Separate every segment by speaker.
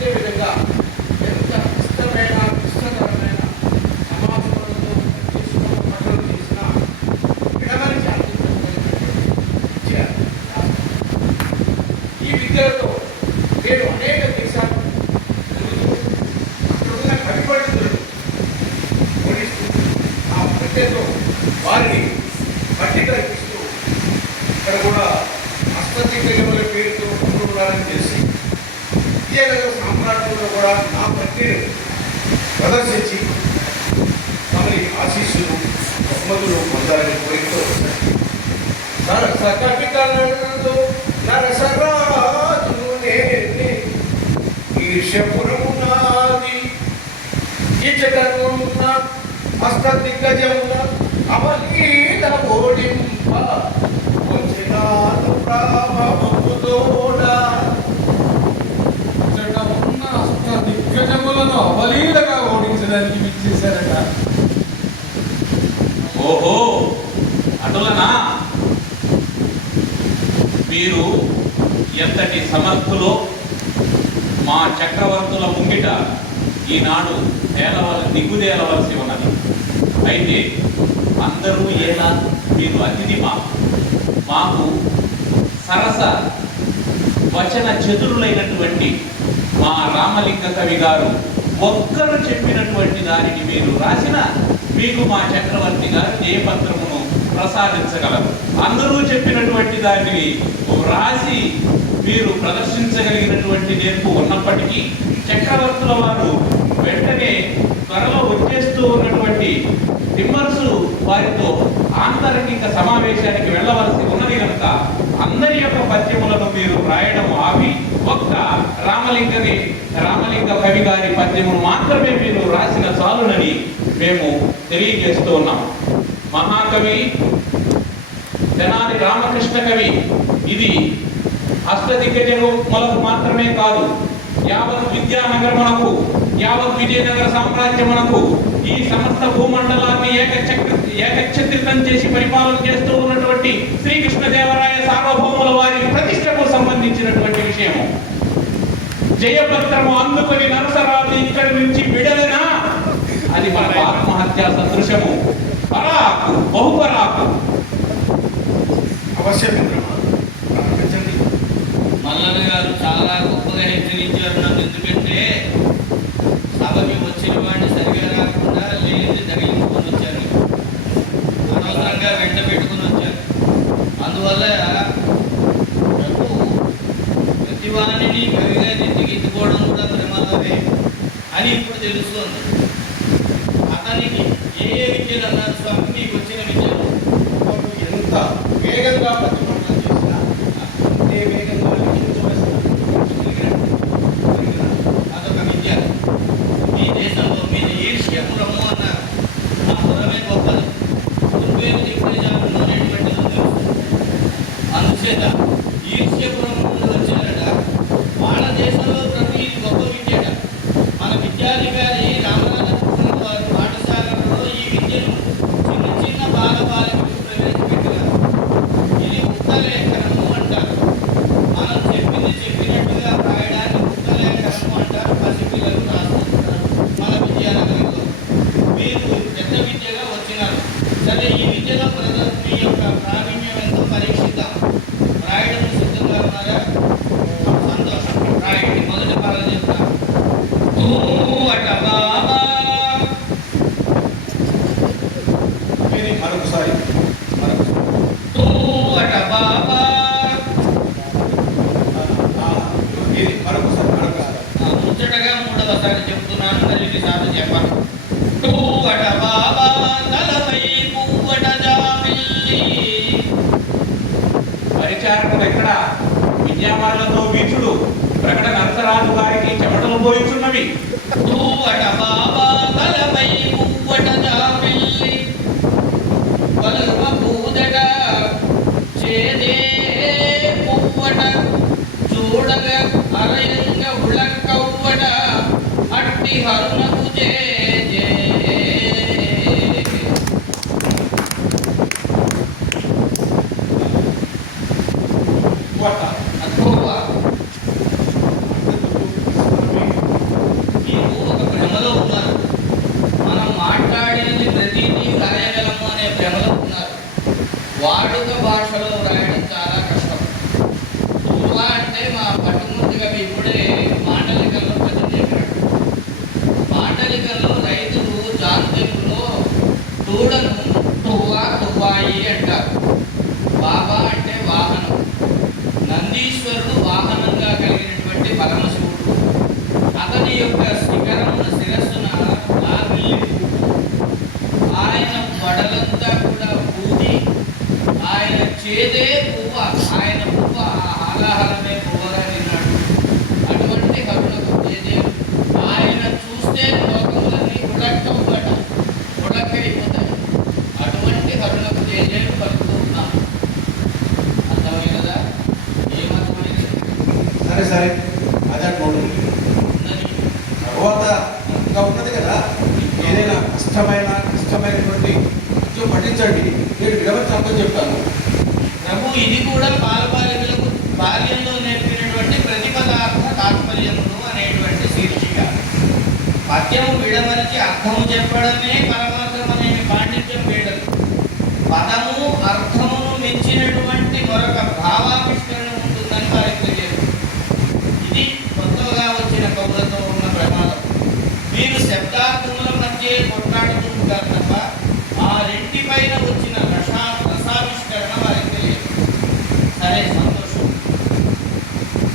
Speaker 1: అదేవిధంగా ఎంత ఇష్టమైన ఇష్టకరమైన సమాజంలో తీసుకున్న పనులు విడమని ఈ విద్యలతో నేను అనేక దేశాలు అక్కడున్న కవి ఆ వారిని కల్పిస్తూ ఇక్కడ కూడా హస్తచికిత్సల పేరుతో ఉంటున్నారని తెలిసి విజయనగర సామ్రాజ్యంలో కూడా నా ప్రక్రియను ప్రదర్శించి తమని ఆశీస్సులు బహుమతులు పొందాలని కోరికతో వచ్చాను. నరసరాజు కవితలలో నరసరాజును నేనే ఈర్ష్యపురము ఇచ్చటనున్న హస్త దిగ్గజమున అవలీల ఓడింప వచ్చినాను ప్రామముతోడా.
Speaker 2: దిగ్గజములను అవలీలగా ఓడించడానికి విచ్చేశారట
Speaker 3: ఓహో అటులనా? మీరు ఎంతటి సమర్థులో మా చక్రవర్తుల ముంగిట ఈనాడు తేలవల దిగుదేలవలసి ఉన్నది. అయితే అందరూ ఎలా మీరు అతిథి మా మాకు సరస వచన చతురులైనటువంటి మా రామలింగ కవి గారు ఒక్కరు చెప్పినటువంటి దానిని మీరు రాసిన మీకు మా చక్రవర్తి గారు జయపత్రమును ప్రసాదించగలరు? అందరూ చెప్పినటువంటి దానిని రాసి మీరు ప్రదర్శించగలిగినటువంటి నేర్పు ఉన్నప్పటికీ చక్రవర్తుల వారు వెంటనే త్వరలో వచ్చేస్తూ ఉన్నటువంటి టిమ్మర్స్ వారితో ఆంతరంగిక సమావేశానికి వెళ్ళవలసి ఉన్నది కనుక అందరి యొక్క పద్యములను మీరు రాయడం ఆపి ఒక్క రామలింగని రామలింగ కవి గారి పద్యమును మాత్రమే మీరు రాసిన చాలునని మేము తెలియజేస్తూ ఉన్నాం. మహాకవి తెనాలి రామకృష్ణ కవి ఇది అష్టదిగ్గజములకు మాత్రమే కాదు యావత్ విద్యానగరమునకు యావత్ విజయనగర సామ్రాజ్యమునకు ఈ సమస్త భూమండలాన్ని ఏకచక్ర ఏకఛత్రితం చేసి పరిపాలన చేస్తూ ఉన్నటువంటి శ్రీకృష్ణదేవరాయ సార్వభౌముల వారి ప్రతిష్టకు సంబంధించినటువంటి విషయము. జయపత్రము అందుకొని నరసరాజు ఇక్కడి నుంచి విడదనా? అది మన ఆత్మహత్య సదృశము. పరాకు బహుపరాకు.
Speaker 1: అవశ్యం
Speaker 4: మల్లన్న గారు చాలా గొప్పగా హెచ్చరించారు నన్ను. ఎందుకంటే సభకి వచ్చిన వాడిని సరిగా రాకుండా లేని తగిలించుకొని వచ్చారు. అనవసరంగా వెంట పెట్టుకుని వచ్చారు. అందువల్ల ప్రభు ప్రతి వాణిని కవిగా నెత్తికెత్తుకోవడం కూడా ప్రమాదమే అని ఇప్పుడు తెలుస్తుంది.
Speaker 3: గారికి చెమటలు పోయిచున్నవి
Speaker 4: పువ్వట బాబా తలపై పువ్వట జాబిల్లి పలువ పూదట చేదే పువ్వట. చూడగా అరయంగ ఉళక్కవ్వట. అట్టి హరుణ తాత్పర్యము అనేటువంటి శీర్షిక. పద్యము విడమరిచి అర్థము చెప్పడమే పరమార్థమనేమి పాండిత్యం వేడదు. పదము అర్థమును మించినటువంటి మరొక భావావిష్కరణ ఉంటుందని వారికి తెలియదు. ఇది కొత్తగా వచ్చిన కవులతో ఉన్న ప్రమాదం. మీరు శబ్దార్థముల మధ్య కొట్లాడుతూ ఉంటారు తప్ప ఆ రెంటి పైన వచ్చిన రసా రసావిష్కరణ వారికి తెలియదు. సరే సంతోషం.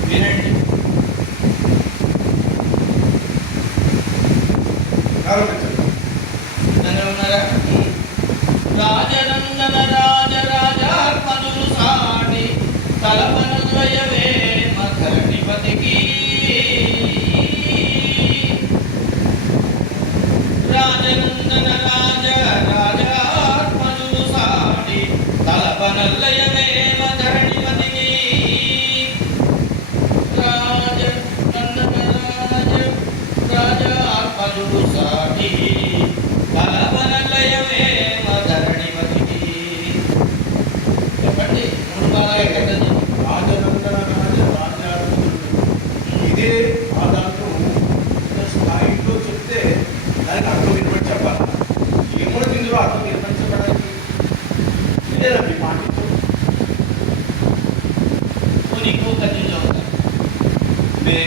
Speaker 4: వినండి. చెప్పండి మూడు బాగా ఎక్కడది
Speaker 1: రాజనందన రాజ రాజార్జునుడు ఇదే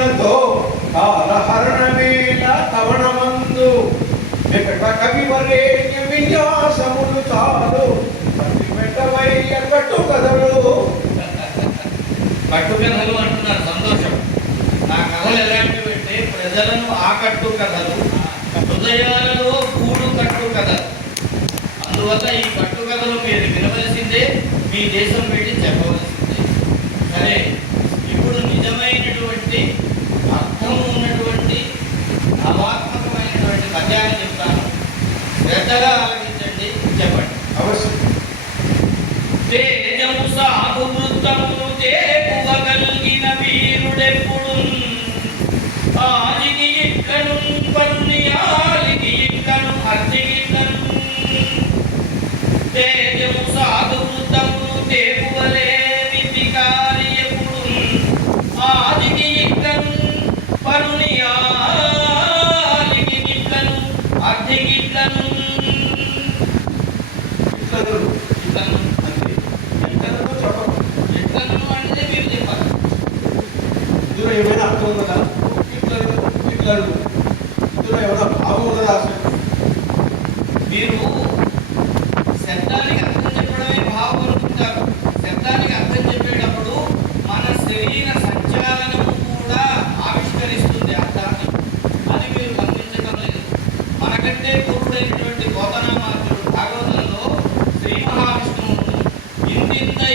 Speaker 4: మేఘ మేఘతోకతోక
Speaker 1: కవనమందు వికట కవివరేణ్య విన్యాసములు చాలు. కట్టు కథలు. కట్టు కథలు
Speaker 4: అంటున్నారు సంతోషం. నా కథలు ఎలాంటివి అంటే ప్రజలను ఆకట్టు కథలు హృదయాలలో కూడు కట్టు కథలు. అందువల్ల ఈ కట్టు కథలు మీరు వినవలసిందే మీ దేశం పెట్టి చెప్పవలసిందే. సరే ఇప్పుడు నిజమైనటువంటి అర్థం ఉన్నటువంటి భావాత్మకమైనటువంటి పద్యాన్ని చెప్తాను శ్రద్ధగా ఆలకించండి చెప్పండి
Speaker 1: అవశ్యం
Speaker 4: తేజము సాధు వృత్తమును తేపువ వీరుడెప్పుడు ఆదికి ఇక్కను పన్నియాలికి ఇక్కను అర్జికి తేజము సాధు వృత్తమును తేపువలేని వికారి ఎప్పుడు ఆదికి ఇక్కను పన్నియాలికి ఇక్కను అర్జికి ఇక్కను
Speaker 1: ఇతరులు
Speaker 4: ఇక్కను
Speaker 1: అంతే ఇతరులతో చెప్పడం
Speaker 4: ఇక్కను అంటే మీరు చెప్పాలి
Speaker 1: ఇందులో ఏమైనా అర్థం ఉన్నదా ఇట్లా ఇతరులు ఇందులో ఏమైనా భావం ఉన్నదా అసలు
Speaker 4: మీరు శబ్దానికి అర్థం చెప్పడమే భావం అనుకుంటారు. శబ్దానికి అర్థం చెప్పేటప్పుడు మన శరీర సంచాలనం కూడా ఆవిష్కరిస్తుంది అర్థాన్ని అది మీరు గమనించడం లేదు. మనకంటే పూర్వుడైనటువంటి పోతనామాత్రుడు భాగవతంలో శ్రీ మహావిష్ణువు ఇంతింతై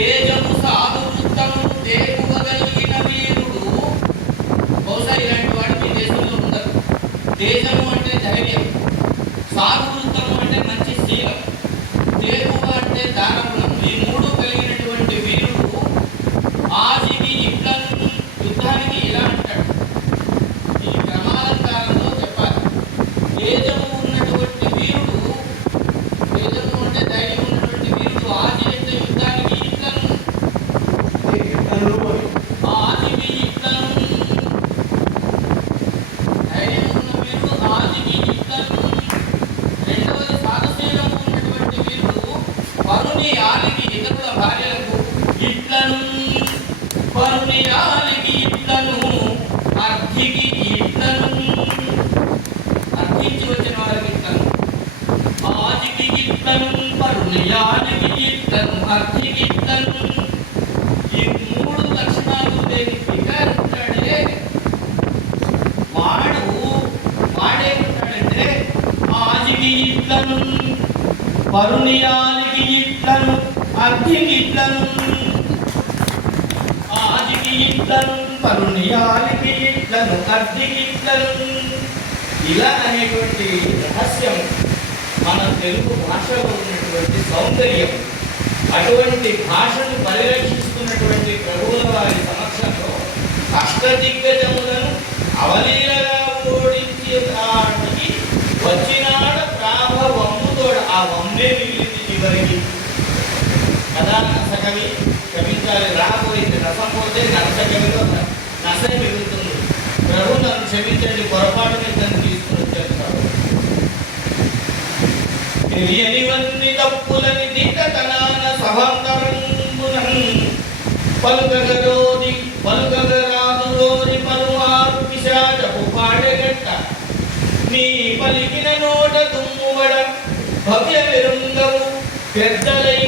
Speaker 4: de ellos ఇట్లను పరునియాలికి ఇట్లను అగ్నికి ఇట్లను ఆదికి ఇట్లను పరునియాలికి ఇట్లను అగ్నికి ఇట్లను ఇలా అనేటువంటి రహస్యం మన తెలుగు భాషలో ఉన్నటువంటి సౌందర్యం అటువంటి భాషను పరిరక్షిస్తున్నటువంటి ప్రభువుల వారి సమక్షంలో అష్టదిగ్గజములను అవలీలగా ఓడి కదా క్షమించాలి రాబోయింది రసం పోతే నర్సకవిలో నసే మిగులుతుంది ప్రభు నన్ను క్షమించండి పొరపాటు మీద తీసుకుని వచ్చాను తెలియనివన్నీ తప్పులని దిట్టతనాన సభంతరంబునన్ పలుకగరోది పలుకగరాదులోని పలుమారు పిశాచపు పాడగట్ట. నీ పలికిన నోట దుమ్ముబడ భవ్య విరుంగము
Speaker 2: పెద్దలై